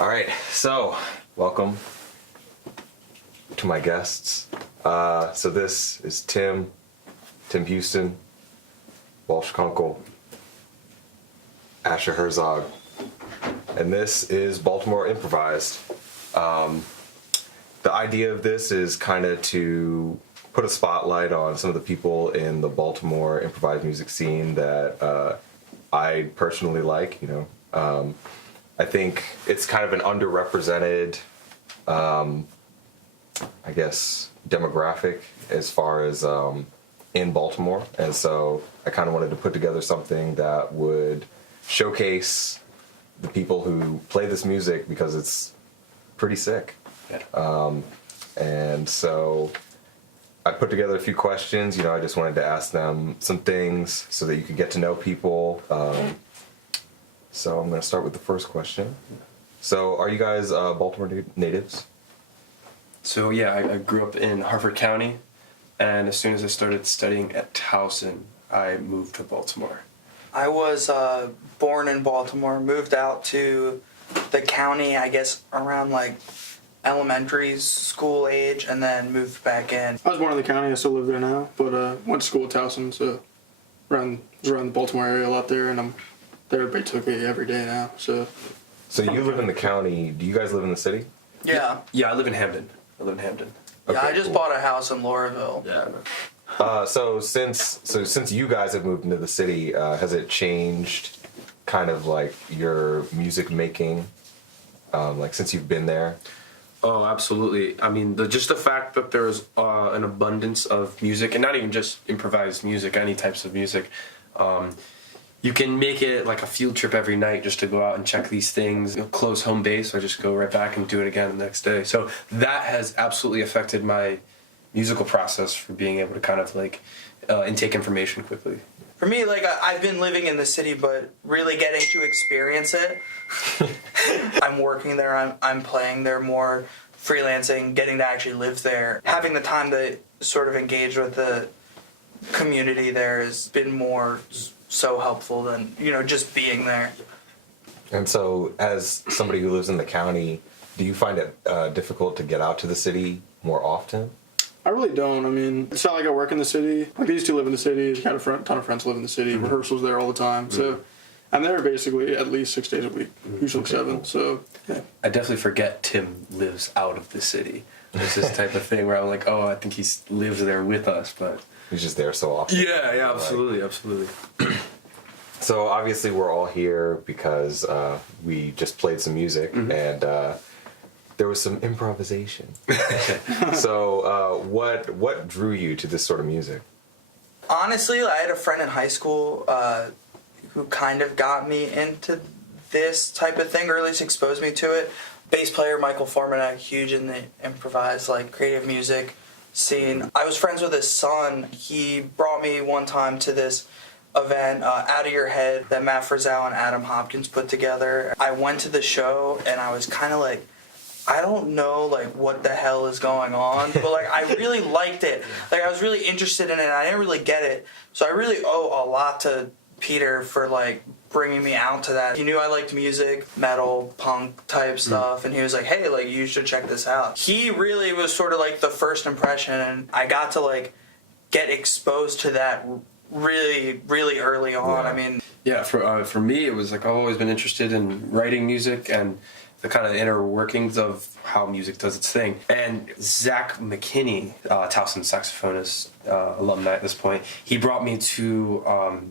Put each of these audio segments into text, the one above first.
All right, so welcome to my guests. So this is Tim Houston, Walsh Kunkel, Asher Herzog, and this is Baltimore Improvised. The idea of this is kind of to put a spotlight on some of the people in the Baltimore improvised music scene that I personally like. I think it's kind of an underrepresented, I guess, demographic as far as in Baltimore. And so I kind of wanted to put together something that would showcase the people who play this music because it's pretty sick. Yeah. And so I put together a few questions. I just wanted to ask them some things so that you could get to know people. So I'm going to start with the first question. So are you guys Baltimore natives? So yeah, I grew up in Harford County, and as soon as I started studying at Towson, I moved to Baltimore. I was born in Baltimore, moved out to the county, I guess, around elementary school age, and then moved back in. I was born in the county. I still live there now, but went to school at Towson, so around the Baltimore area a lot there, and I'm there basically every day now. So you live in the county. Do you guys live in the city? Yeah. Yeah, I live in Hamden. Okay, Yeah, I just bought a house in Laurelville. Yeah. So since you guys have moved into the city, has it changed kind of your music making, since you've been there? Oh, absolutely. I mean, just the fact that there's an abundance of music, and not even just improvised music, any types of music. You can make it like a field trip every night just to go out and check these things, close home base, or just go right back and do it again the next day. So that has absolutely affected my musical process for being able to kind of intake information quickly. For me, I've been living in the city, but really getting to experience it. I'm working there, I'm playing there more, freelancing, getting to actually live there. Having the time to sort of engage with the community there has been more so helpful than, just being there. And so as somebody who lives in the county, do you find it difficult to get out to the city more often? I really don't. I mean, it's not like I work in the city. These two live in the city. Got a ton of friends live in the city. Mm-hmm. Rehearsals there all the time. Mm-hmm. So I'm there basically at least 6 days a week, usually 7. Cool. So yeah. I definitely forget Tim lives out of the city. It's this type of thing where I'm like, oh, I think he lives there with us, but he's just there so often. Yeah, absolutely. So obviously we're all here because we just played some music, mm-hmm. and there was some improvisation. So what drew you to this sort of music? Honestly, I had a friend in high school who kind of got me into this type of thing, or at least exposed me to it. Bass player Michael Formanek, huge in the improvised, creative music scene. I was friends with his son. He brought me one time to this event, Out of Your Head, that Matt Frizzell and Adam Hopkins put together. I went to the show, and I was kind of I don't know what the hell is going on, but I really liked it. I was really interested in it, and I didn't really get it. So I really owe a lot to Peter for bringing me out to that. He knew I liked music, metal, punk type stuff, and he was like, hey, you should check this out. He really was sort of the first impression, and I got to get exposed to that really, really early on. Yeah. I mean, yeah, for me, it was I've always been interested in writing music and the kind of inner workings of how music does its thing. And Zach McKinney, Towson saxophonist, alumni at this point, he brought me to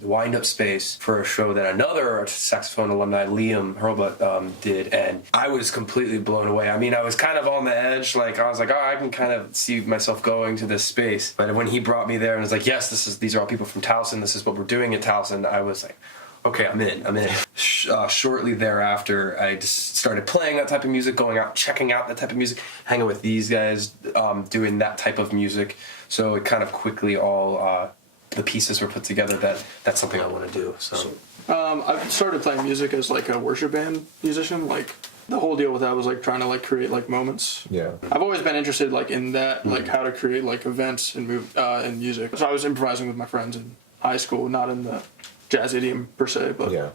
the Wind-Up Space for a show that another saxophone alumni, Liam Hurlbutt, did, and I was completely blown away. I mean, I was kind of on the edge, I was I can kind of see myself going to this space. But when he brought me there and was yes, these are all people from Towson, this is what we're doing at Towson, I was okay, I'm in. Shortly thereafter, I just started playing that type of music, going out, checking out that type of music, hanging with these guys, doing that type of music. So it kind of quickly all the pieces were put together that's something I want to do. So I started playing music as a worship band musician. The whole deal with that was trying to create moments. Yeah. I've always been interested in that, how to create events and in music. So I was improvising with my friends in high school, not in the jazz idiom per se, but yeah.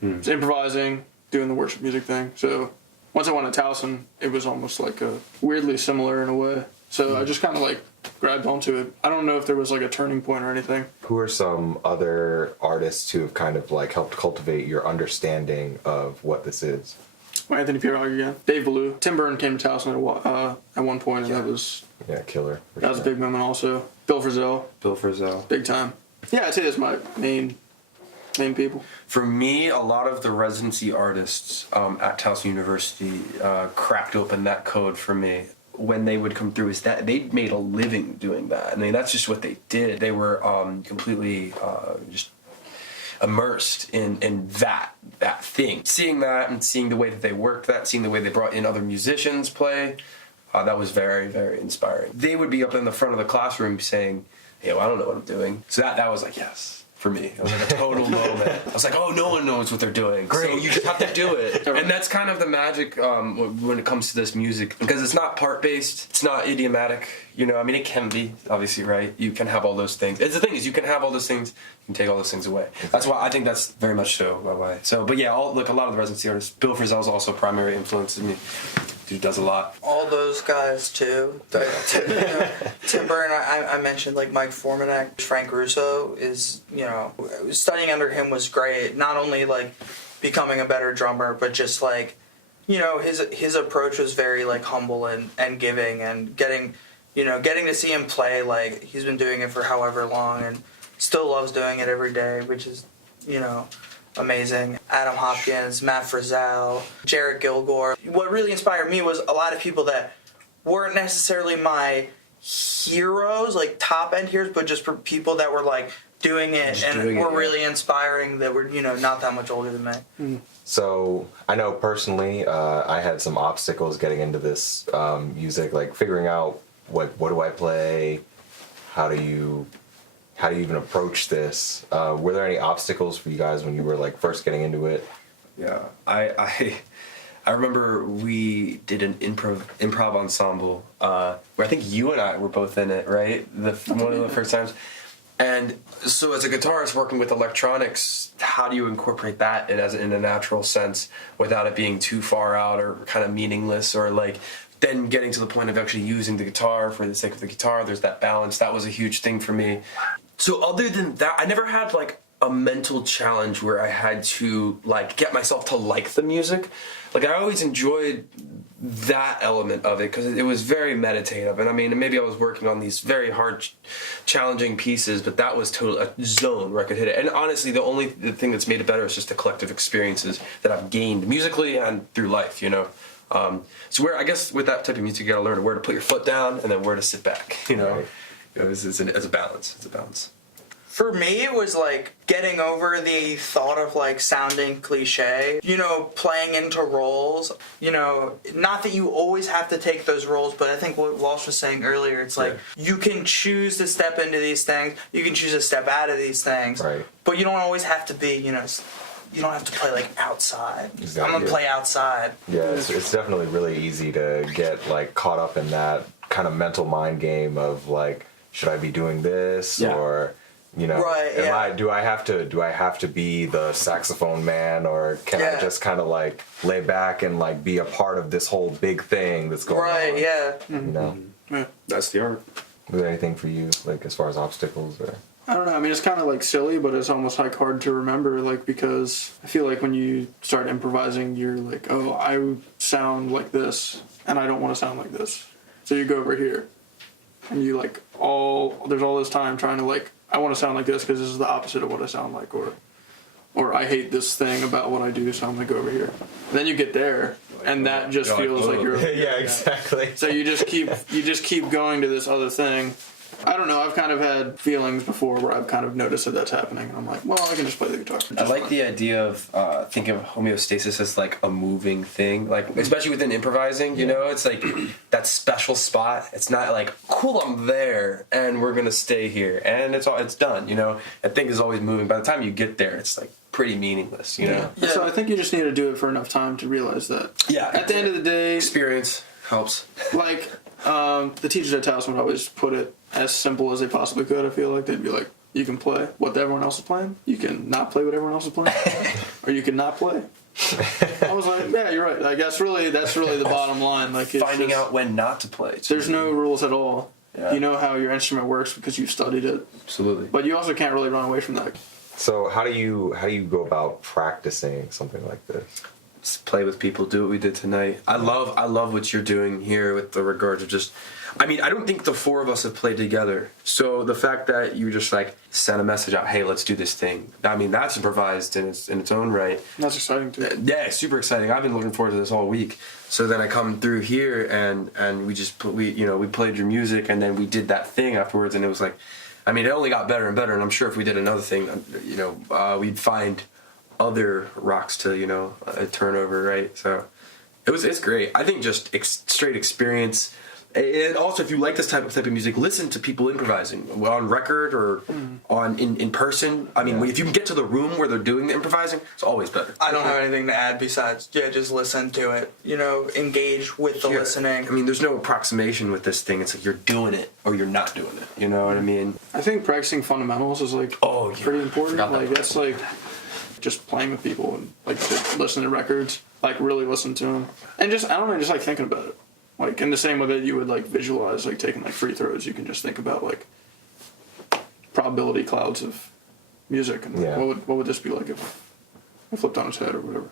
Improvising, doing the worship music thing. So once I went to Towson, it was almost like a weirdly similar in a way. So I just kind of like grabbed onto it. I don't know if there was like a turning point or anything. Who are some other artists who have kind of like helped cultivate your understanding of what this is? Well, Anthony Pearce again. Dave Ballou. Tim Burton came to Towson at one point, and that was Killer. that was a big moment also. Bill Frisell. Big time. Yeah, I'd say that's my main people. For me, a lot of the residency artists at Towson University cracked open that code for me. When they would come through, is that they made a living doing that. I mean, that's just what they did. They were completely just immersed in that thing. Seeing that and seeing the way that they worked that, seeing the way they brought in other musicians play, that was very, very inspiring. They would be up in the front of the classroom saying, "Hey, well, I don't know what I'm doing." So that was like, yes. For me, it was like a total moment. I was like, "Oh, no one knows what they're doing. Great, so you just have to do it." And that's kind of the magic when it comes to this music, because it's not part-based, it's not idiomatic. You know, I mean, it can be, obviously, right? You can have all those things. The thing is, you can have all those things, you can take all those things away. That's why I think that's very much so my way. So, but yeah, a lot of the residency artists. Bill Frisell's also a primary influence in me. Dude does a lot. All those guys too. Tim Burton, I mentioned like Mike Formanek. Frank Russo is, studying under him was great. Not only like becoming a better drummer, but just like, his approach was very like humble and giving, and getting to see him play. Like, he's been doing it for however long and still loves doing it every day, which is, amazing. Adam Hopkins, Matt Frizzell, Jarrett Gilgore. What really inspired me was a lot of people that weren't necessarily my heroes, like top end heroes, but just for people that were like doing it were really inspiring, that were, not that much older than me. So I know personally, I had some obstacles getting into this music, like figuring out what do I play, how do you even approach this? Were there any obstacles for you guys when you were like first getting into it? Yeah, I remember we did an improv ensemble where I think you and I were both in it, right? One of the first times. And so as a guitarist working with electronics, how do you incorporate that in a natural sense without it being too far out or kind of meaningless, or like then getting to the point of actually using the guitar for the sake of the guitar? There's that balance. That was a huge thing for me. So other than that, I never had like a mental challenge where I had to like get myself to like the music. Like, I always enjoyed that element of it because it was very meditative. And I mean, maybe I was working on these very hard, challenging pieces, but that was totally a zone where I could hit it. And honestly, the thing that's made it better is just the collective experiences that I've gained musically and through life, So where, I guess with that type of music, you gotta learn where to put your foot down and then where to sit back, Right. It's a balance. It's a balance. For me, it was like getting over the thought of like sounding cliche, playing into roles, not that you always have to take those roles, but I think what Walsh was saying earlier, it's like you can choose to step into these things, you can choose to step out of these things, right. But you don't always have to be, you don't have to play like outside. Exactly. I'm gonna play outside. Yeah, it's definitely really easy to get like caught up in that kind of mental mind game of like, should I be doing this or right, do I have to be the saxophone man, or can I just kind of like lay back and like be a part of this whole big thing that's going on? Right, yeah. Yeah, that's the art. Was there anything for you, like as far as obstacles or? I don't know. I mean, it's kind of like silly, but it's almost like hard to remember, like, because I feel like when you start improvising, you're like, oh, I sound like this, and I don't want to sound like this. So you go over here, and you like there's all this time trying to like, I want to sound like this because this is the opposite of what I sound like, or I hate this thing about what I do, so I'm gonna go over here. And then you get there, and that just feels like you're yeah, exactly. So you just keep going to this other thing. I don't know, I've kind of had feelings before where I've kind of noticed that that's happening. I'm like, well, I can just play the guitar. I like the idea of thinking of homeostasis as like a moving thing, like especially within improvising, it's like that special spot. It's not like, cool, I'm there and we're gonna stay here and it's done, That thing is always moving. By the time you get there, it's like pretty meaningless, Yeah. So I think you just need to do it for enough time to realize that. Yeah. At the end of the day, experience helps. Like, the teachers at Towson would always put it as simple as they possibly could. I feel like they'd be like, You can play what everyone else is playing. You can not play what everyone else is playing, or you can not play. I was like, yeah, you're right. Like that's really the bottom line. Like it's Finding just, out when not to play. Too. There's no rules at all. Yeah. You know how your instrument works because you've studied it. Absolutely. But you also can't really run away from that. So how do you go about practicing something like this? Just play with people, do what we did tonight. I love what you're doing here with the regards of just, I mean, I don't think the four of us have played together. So the fact that you just like sent a message out, hey, let's do this thing. I mean, that's improvised in its own right. That's exciting too. Yeah, it's super exciting. I've been looking forward to this all week. So then I come through here and we played your music and then we did that thing afterwards and it was like, I mean, it only got better and better. And I'm sure if we did another thing, we'd find other rocks to turn over, right? So it's great. I think just straight experience. And also, if you like this type of music, listen to people improvising on record or on in person. I mean, if you can get to the room where they're doing the improvising, it's always better. I don't have anything to add besides just listen to it. Engage with the listening. I mean, there's no approximation with this thing. It's like you're doing it or you're not doing it. You know what I mean? I think practicing fundamentals is like pretty important. Like that's like just playing with people and like just listening to records, like really listen to them, and just just like thinking about it. Like in the same way that you would like visualize like taking like free throws, you can just think about like probability clouds of music and what would this be like if I flipped on its head or whatever,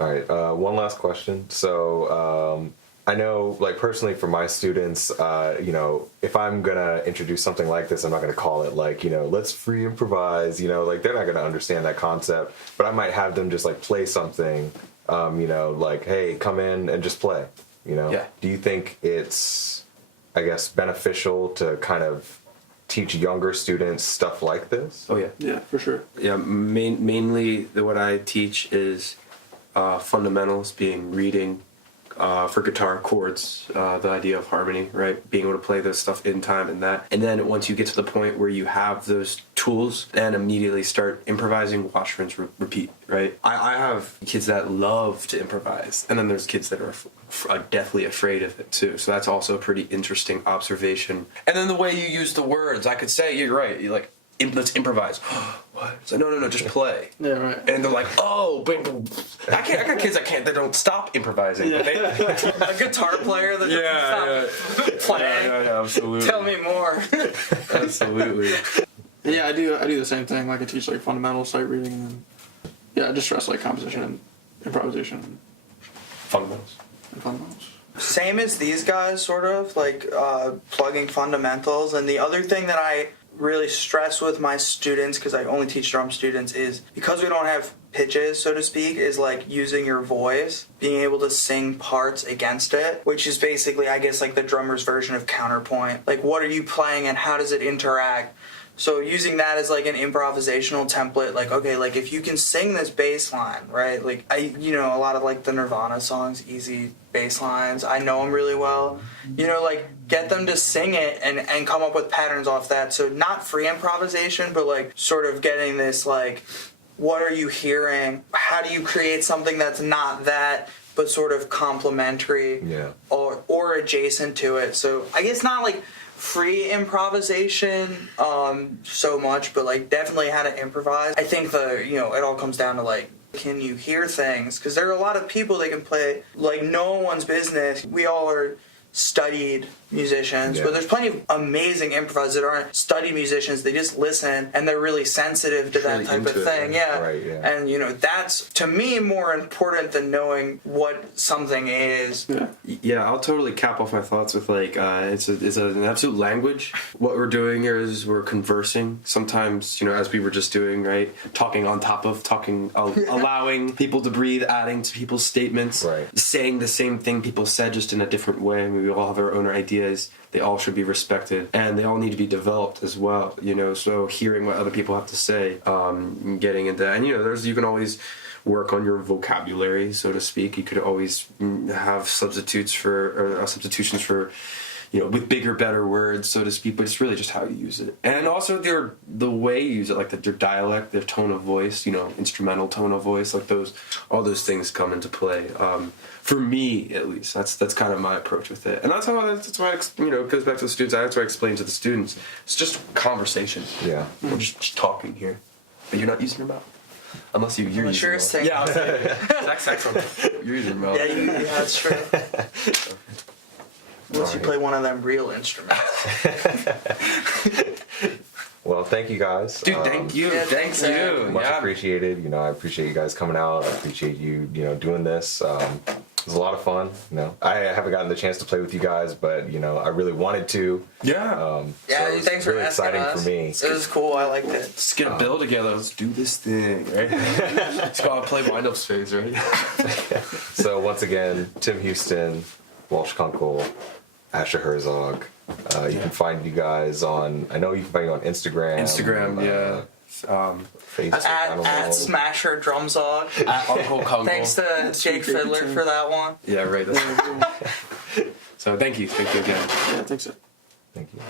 All right, one last question. So I know, like personally for my students, if I'm gonna introduce something like this, I'm not gonna call it like, let's free improvise, like they're not gonna understand that concept, but I might have them just like play something, like, hey, come in and just play. Yeah. Do you think it's, I guess, beneficial to kind of teach younger students stuff like this? Oh yeah. Yeah, for sure. Yeah, mainly what I teach is fundamentals, being reading for guitar chords, the idea of harmony, right? Being able to play this stuff in time and that. And then once you get to the point where you have those tools, then immediately start improvising, watch, rinse, repeat, right? I have kids that love to improvise, and then there's kids that are deathly afraid of it too. So that's also a pretty interesting observation. And then the way you use the words, I could say, you're right, you're like, let's improvise. What? It's like, no, just play. Yeah, right. And they're like, oh, but I got kids that don't stop improvising. Yeah. A guitar player that doesn't stop playing. Yeah, absolutely. Tell me more. Absolutely. Yeah, I do the same thing. Like I teach like fundamental sight reading and then I just stress like composition and improvisation Fundamentals. and fundamentals. Same as these guys, sort of like plugging fundamentals. And the other thing that I really stress with my students, because I only teach drum students, is because we don't have pitches, so to speak, is like using your voice, being able to sing parts against it, which is basically, I guess, like the drummer's version of counterpoint. Like, what are you playing and how does it interact? So using that as like an improvisational template, like, okay, like if you can sing this bass line, right? Like a lot of like the Nirvana songs, easy bass lines, I know them really well. Like get them to sing it and come up with patterns off that. So not free improvisation, but like sort of getting this like, what are you hearing? How do you create something that's not that, but sort of complementary or adjacent to it? So I guess not like free improvisation so much, but like definitely how to improvise. I think it all comes down to like, can you hear things? Because there are a lot of people that can play like no one's business. We all are studied musicians, but there's plenty of amazing improvisers that aren't studied musicians. They just listen and they're really sensitive to that type of thing. And that's to me more important than knowing what something is. Yeah, I'll totally cap off my thoughts with like it's an absolute language. What we're doing here is we're conversing. Sometimes, as we were just doing, right, talking on top of talking, allowing people to breathe, adding to people's statements, saying the same thing people said just in a different way. I mean, we all have our own ideas. They all should be respected, and they all need to be developed as well. So hearing what other people have to say, getting into, and you can always work on your vocabulary, so to speak. You could always have substitutions for with bigger, better words, so to speak. But it's really just how you use it, and also the way you use it, like their dialect, their tone of voice, instrumental tone of voice, like all those things come into play. For me, at least, that's kind of my approach with it, and that's why it goes back to the students. That's why I explain to the students. It's just conversation. Yeah. We're just talking here, but you're not using your mouth. Unless you're using Sure, your mouth. sing. Yeah, I'll say Zach saxophone. You're using your mouth. Yeah, that's true. Unless you Right. play one of them real instruments. Well, thank you guys. Dude, thank you. yeah, Thank thanks, you. Much Yeah. appreciated. I appreciate you guys coming out. I appreciate you, doing this. It was a lot of fun. I haven't gotten the chance to play with you guys, but I really wanted to. Yeah. Yeah, so it was thanks for really asking exciting us. for me. It was cool. I liked it. Let's get a bill together. Let's do this thing, right? Let's go out and play wind-up phase, right? So once again, Tim Houston, Walsh Kunkel, Asher Herzog. You can find you guys on. I know you can find you on Instagram. Instagram, yeah. Facebook. I don't know. At Smasher Drumzog. At Uncle Kunkel. Thanks to Jake Fiddler for that one. Yeah, right. So thank you again. Yeah, I think so. Thank you.